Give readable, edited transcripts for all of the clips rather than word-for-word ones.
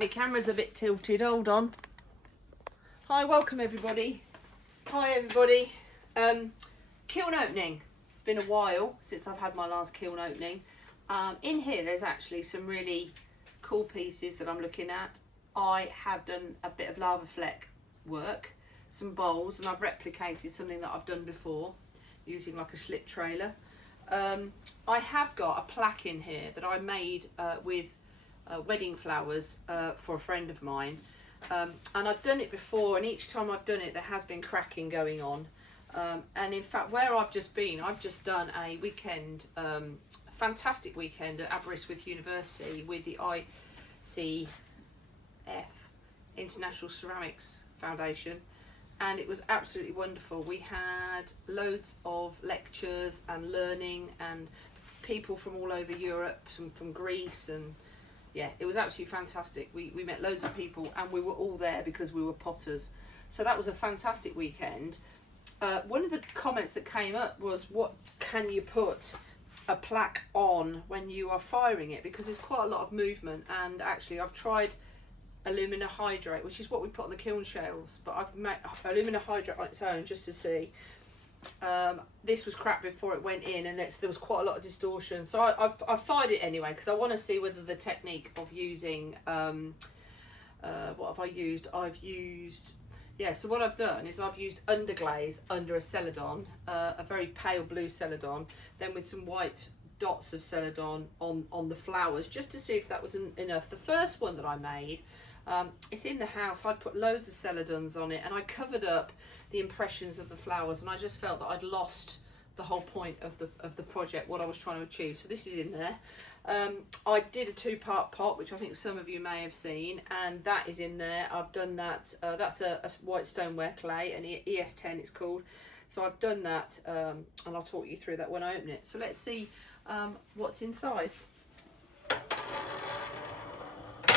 My camera's a bit tilted, hold on. Hi, welcome everybody. Hi everybody. Kiln opening. It's been a while since I've had my last kiln opening. In here there's actually some really cool pieces that I'm looking at. I have done a bit of Lavaflek work, some bowls, and I've replicated something that I've done before using like a slip trailer. I have got a plaque in here that I made with wedding flowers for a friend of mine, and I've done it before, and each time I've done it there has been cracking going on, and in fact where I've just been, I've just done a weekend, a fantastic weekend at Aberystwyth University with the ICF, International Ceramics Foundation, and it was absolutely wonderful. We had loads of lectures and learning and people from all over Europe, some from Greece, and yeah, it was absolutely fantastic. We met loads of people, and we were all there because we were potters. So that was a fantastic weekend. One of the comments that came up was, what can you put a plaque on when you are firing it? Because there's quite a lot of movement, and actually I've tried alumina hydrate, which is what we put on the kiln shells, but I've made alumina hydrate on its own just to see. This was crap before it went in, and there was quite a lot of distortion, so I fired it anyway because I want to see whether the technique of using what have I used? So what I've done is I've used underglaze under a celadon, a very pale blue celadon, then with some white dots of celadon on the flowers, just to see if that was enough. The first one that I made, it's in the house. I put loads of celadons on it, and I covered up the impressions of the flowers, and I just felt that I'd lost the whole point of the project, what I was trying to achieve. So this is in there. I did a two-part pot, which I think some of you may have seen, and that is in there. I've done that. That's a white stoneware clay, an ES10 it's called. So I've done that, and I'll talk you through that when I open it. So let's see what's inside.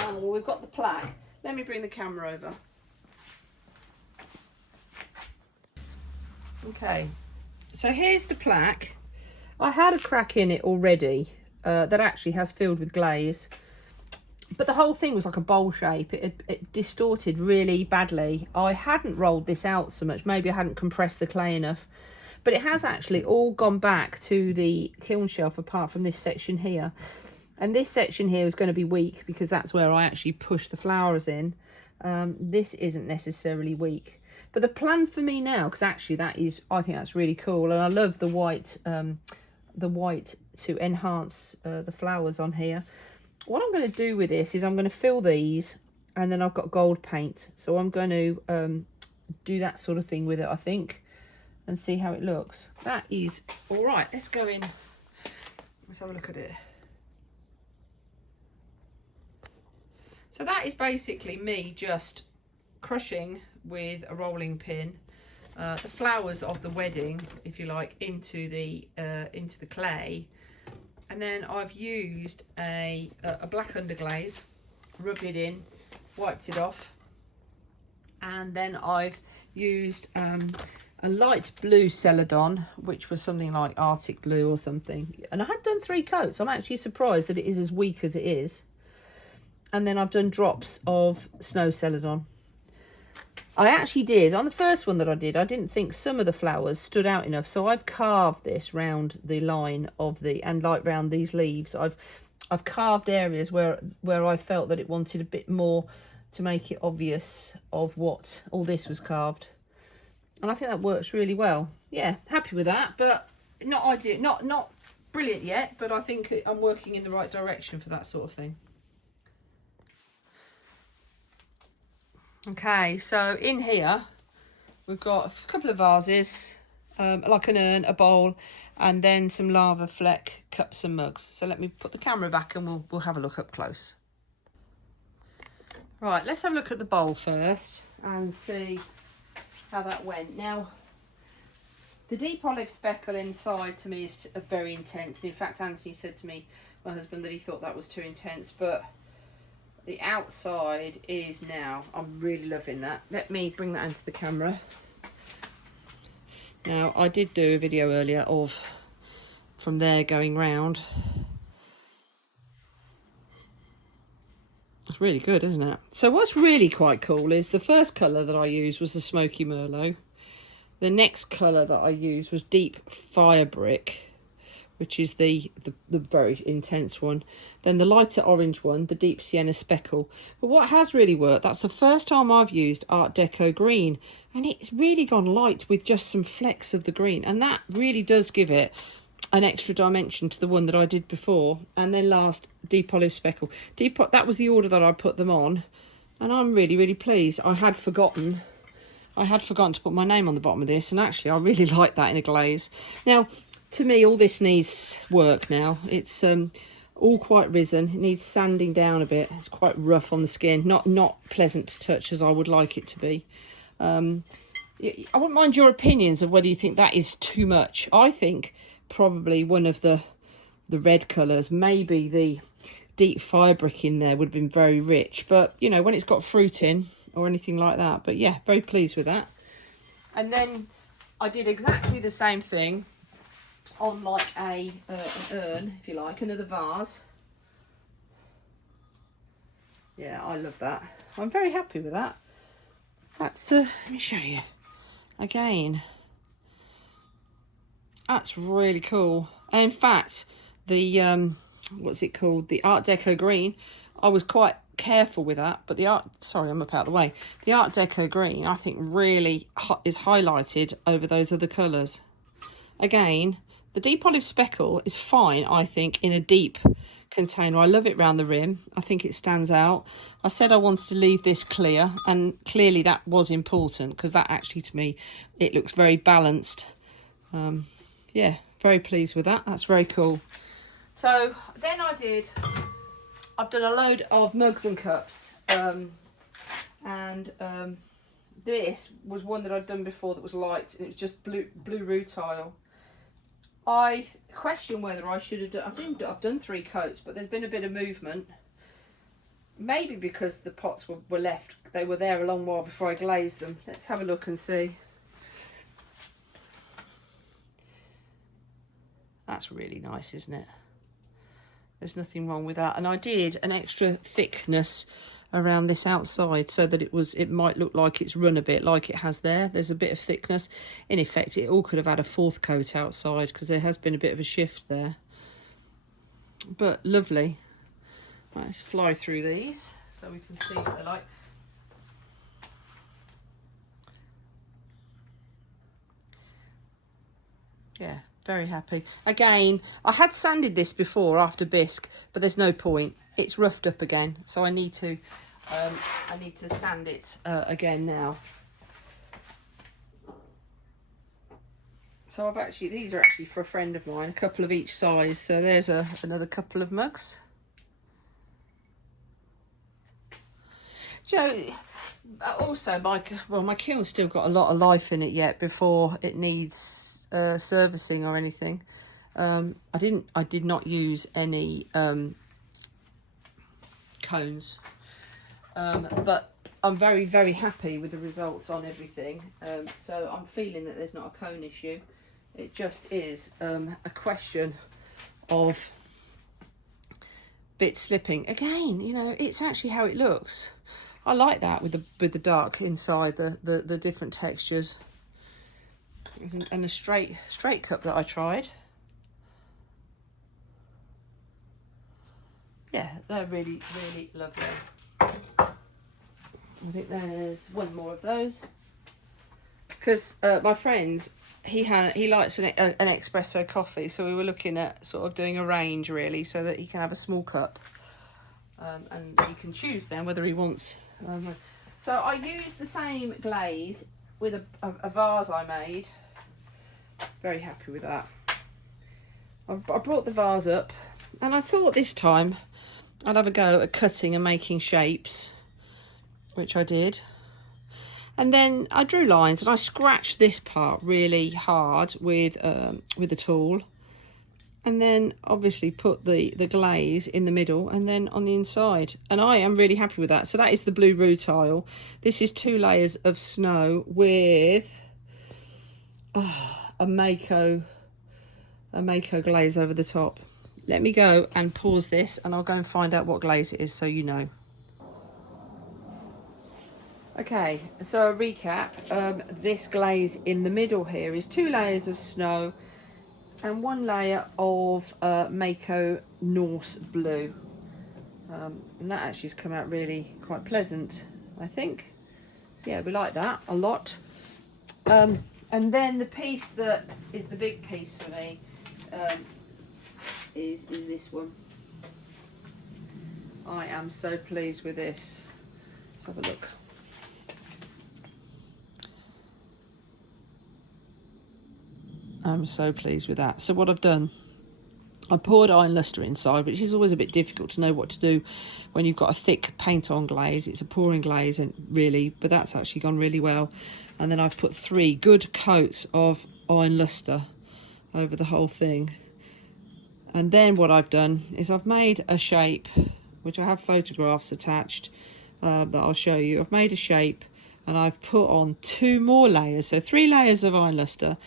Oh, well, we've got the plaque. Let me bring the camera over. Okay, so here's the plaque. I had a crack in it already that actually has filled with glaze, but the whole thing was like a bowl shape. It distorted really badly. I hadn't rolled this out so much, maybe I hadn't compressed the clay enough, but it has actually all gone back to the kiln shelf apart from this section here. And this section here is going to be weak because that's where I actually push the flowers in. This isn't necessarily weak. But the plan for me now, because actually I think that's really cool, and I love the white to enhance the flowers on here. What I'm going to do with this is I'm going to fill these, and then I've got gold paint. So I'm going to do that sort of thing with it, I think, and see how it looks. That is all right. Let's go in. Let's have a look at it. So that is basically me just crushing with a rolling pin the flowers of the wedding, if you like, into the clay, and then I've used a black underglaze, rubbed it in, wiped it off, and then I've used a light blue celadon, which was something like Arctic blue or something, and I had done 3 coats. I'm actually surprised that it is as weak as it is. And then I've done drops of snow celadon. I actually did, on the first one that I didn't think some of the flowers stood out enough, so I've carved this round the line of and like round these leaves. I've carved areas where I felt that it wanted a bit more to make it obvious of what all this was carved. And I think that works really well. Yeah, happy with that, but not ideal, not brilliant yet, but I think I'm working in the right direction for that sort of thing. Okay, so in here we've got a couple of vases, like an urn, a bowl, and then some Lavaflek cups and mugs. So let me put the camera back and we'll have a look up close. Right, let's have a look at the bowl first and see how that went. Now, the deep olive speckle inside to me is very intense, and in fact Anthony said to me, my husband, that he thought that was too intense, but the outside is now, I'm really loving that. Let me bring that into the camera. Now, I did do a video earlier of from there going round. It's looks really good, isn't it? So what's really quite cool is the first colour that I used was the Smokey Merlot. The next colour that I used was Deep Fire Brick, which is the very intense one. Then the lighter orange one, the Deep Sienna Speckle. But what has really worked, that's the first time I've used Art Deco green, and it's really gone light with just some flecks of the green, and that really does give it an extra dimension to the one that I did before. And then last, Deep Olive Speckle. That was the order that I put them on, and I'm really, really pleased. I had forgotten to put my name on the bottom of this, and actually I really like that in a glaze. Now, to me, all this needs work now. It's all quite risen. It needs sanding down a bit. It's quite rough on the skin. Not pleasant to touch as I would like it to be. I wouldn't mind your opinions of whether you think that is too much. I think probably one of the red colours, maybe the Deep Fire Brick in there would have been very rich. But, you know, when it's got fruit in or anything like that. But, yeah, very pleased with that. And then I did exactly the same thing on like an urn, if you like, another vase. Yeah, I love that. I'm very happy with that. That's let me show you again. That's really cool. And in fact, the what's it called, the Art Deco green, I was quite careful with that, but sorry, I'm up out of the way. The Art Deco green, I think, really is highlighted over those other colours. Again, the Deep Olive Speckle is fine, I think, in a deep container. I love it round the rim. I think it stands out. I said I wanted to leave this clear, and clearly that was important, because that actually, to me, it looks very balanced. Yeah, very pleased with that. That's very cool. So then I've done a load of mugs and cups, and this was one that I'd done before that was light. It was just blue rutile. I question whether I should have done, I think I've done 3 coats, but there's been a bit of movement. Maybe because the pots were left, they were there a long while before I glazed them. Let's have a look and see. That's really nice, isn't it? There's nothing wrong with that. And I did an extra thickness around this outside so that it might look like it's run a bit, like it has there. There's a bit of thickness. In effect, it all could have had a 4th coat outside, because there has been a bit of a shift there. But lovely. Right, let's fly through these so we can see what they're like. Yeah, very happy. Again, I had sanded this before after bisque, but there's no point. It's roughed up again, so I need to sand it again now. So these are actually for a friend of mine, a couple of each size. So there's another couple of mugs. So also my kiln's still got a lot of life in it yet before it needs servicing or anything. I did not use any cones, but I'm very, very happy with the results on everything. So I'm feeling that there's not a cone issue. It just is a question of bits slipping. Again, you know, it's actually how it looks. I like that with the dark inside, the different textures. And a straight cup that I tried. Yeah, they're really, really lovely. I think there's one more of those, because my friend's he likes an espresso coffee, so we were looking at sort of doing a range really, so that he can have a small cup, and he can choose then whether he wants. So I used the same glaze with a vase I made. Very happy with that. I brought the vase up, and I thought this time I'd have a go at cutting and making shapes, which I did. And then I drew lines, and I scratched this part really hard with a tool, and then obviously put the glaze in the middle and then on the inside, and I am really happy with that. So that is the Blue Rutile. This is 2 layers of snow with Amaco glaze over the top. Let me go and pause this, and I'll go and find out what glaze it is so you know. Okay, so a recap. This glaze in the middle here is 2 layers of snow and 1 layer of Mako Norse Blue. And that actually has come out really quite pleasant, I think. Yeah, we like that a lot. And then the piece that is the big piece for me is this one. I am so pleased with this. Let's have a look. I'm so pleased with that. So what I've done, I poured Iron Lustre inside, which is always a bit difficult to know what to do when you've got a thick paint on glaze. It's a pouring glaze, and really, but that's actually gone really well. And then I've put 3 good coats of Iron Lustre over the whole thing. And then what I've done is I've made a shape, which I have photographs attached that I'll show you. I've made a shape and I've put on 2 more layers. So 3 layers of Iron Lustre,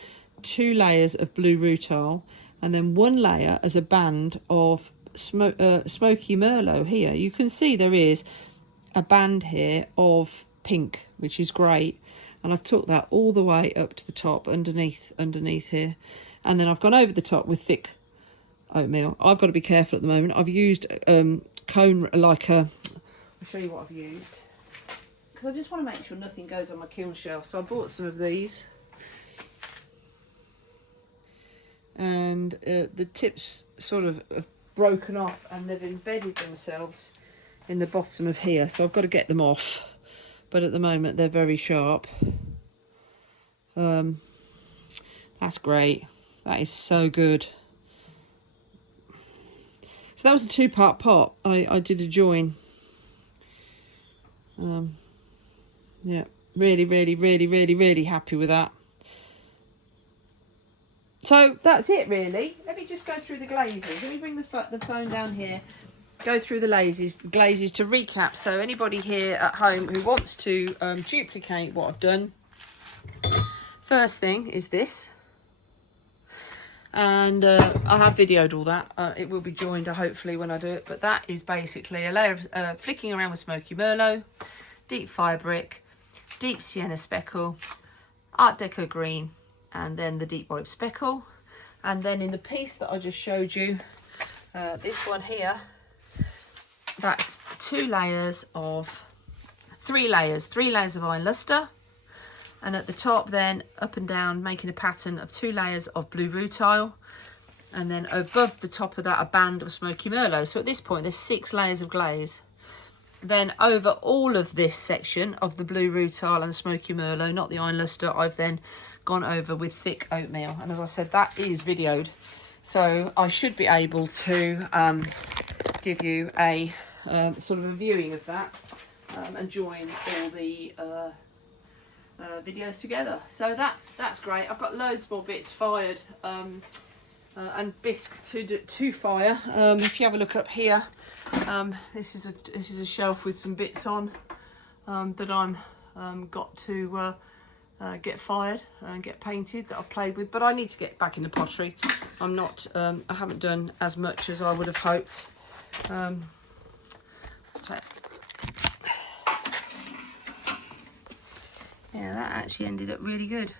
2 layers of Blue Rutile, and then 1 layer as a band of Smokey Merlot here. You can see there is a band here of pink, which is great. And I've took that all the way up to the top underneath here. And then I've gone over the top with thick oatmeal. I've got to be careful at the moment. I've used cone, like a, I'll show you what I've used, because I just want to make sure nothing goes on my kiln shelf. So I bought some of these, and the tips sort of have broken off and they've embedded themselves in the bottom of here, so I've got to get them off, but at the moment they're very sharp. That's great. That is so good. So that was a 2-part pot. I did a join. Yeah, really happy with that. So that's it really. Let me just go through the glazes. Let me bring the phone down here. Go through the glazes to recap. So anybody here at home who wants to duplicate what I've done, first thing is this. And I have videoed all that. It will be joined hopefully when I do it. But that is basically a layer of flicking around with Smokey Merlot, deep fire brick, deep sienna speckle, Art Deco green, and then the deep olive speckle. And then in the piece that I just showed you, this one here, that's 3 layers of Iron Lustre. And at the top then, up and down, making a pattern of 2 layers of Blue Rutile. And then above the top of that, a band of Smokey Merlot. So at this point, there's 6 layers of glaze. Then over all of this section of the Blue Rutile and the Smokey Merlot, not the Iron Lustre, I've then gone over with thick oatmeal. And as I said, that is videoed. So I should be able to give you a sort of a viewing of that and join all the videos together. So that's great. I've got loads more bits fired and bisque to fire. If you have a look up here, this is a shelf with some bits on that I'm got to get fired and get painted that I've played with, but I need to get back in the pottery. I'm not I haven't done as much as I would have hoped. Let's take, yeah, that actually ended up really good.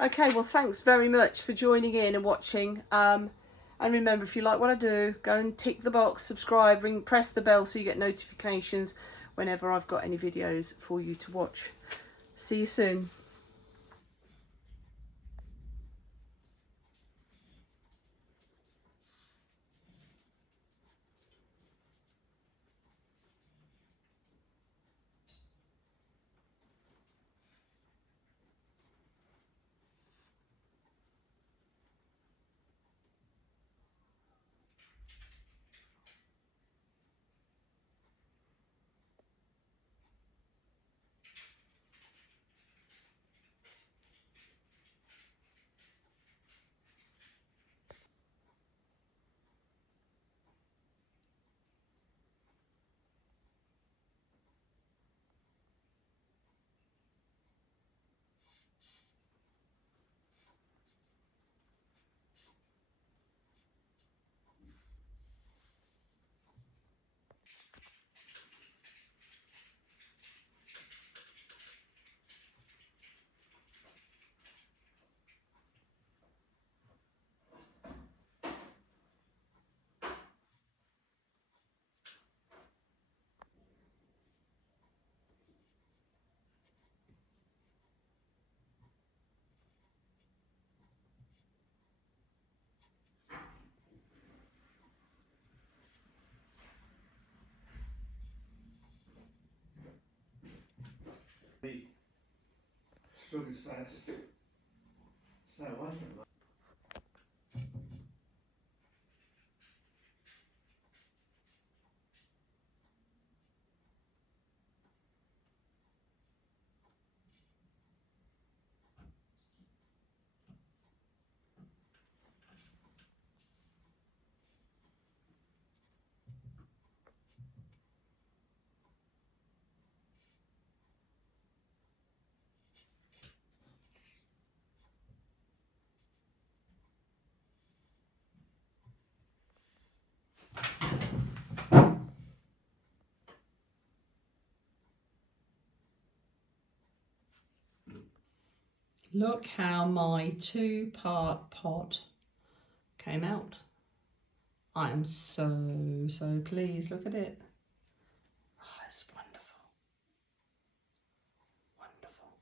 Okay, well, thanks very much for joining in and watching. And remember, if you like what I do, go and tick the box, subscribe, press the bell so you get notifications whenever I've got any videos for you to watch. See you soon. struggle to stay away from it. Look how my 2-part pot came out. I am so pleased. Look at it. Oh, it's wonderful. Wonderful.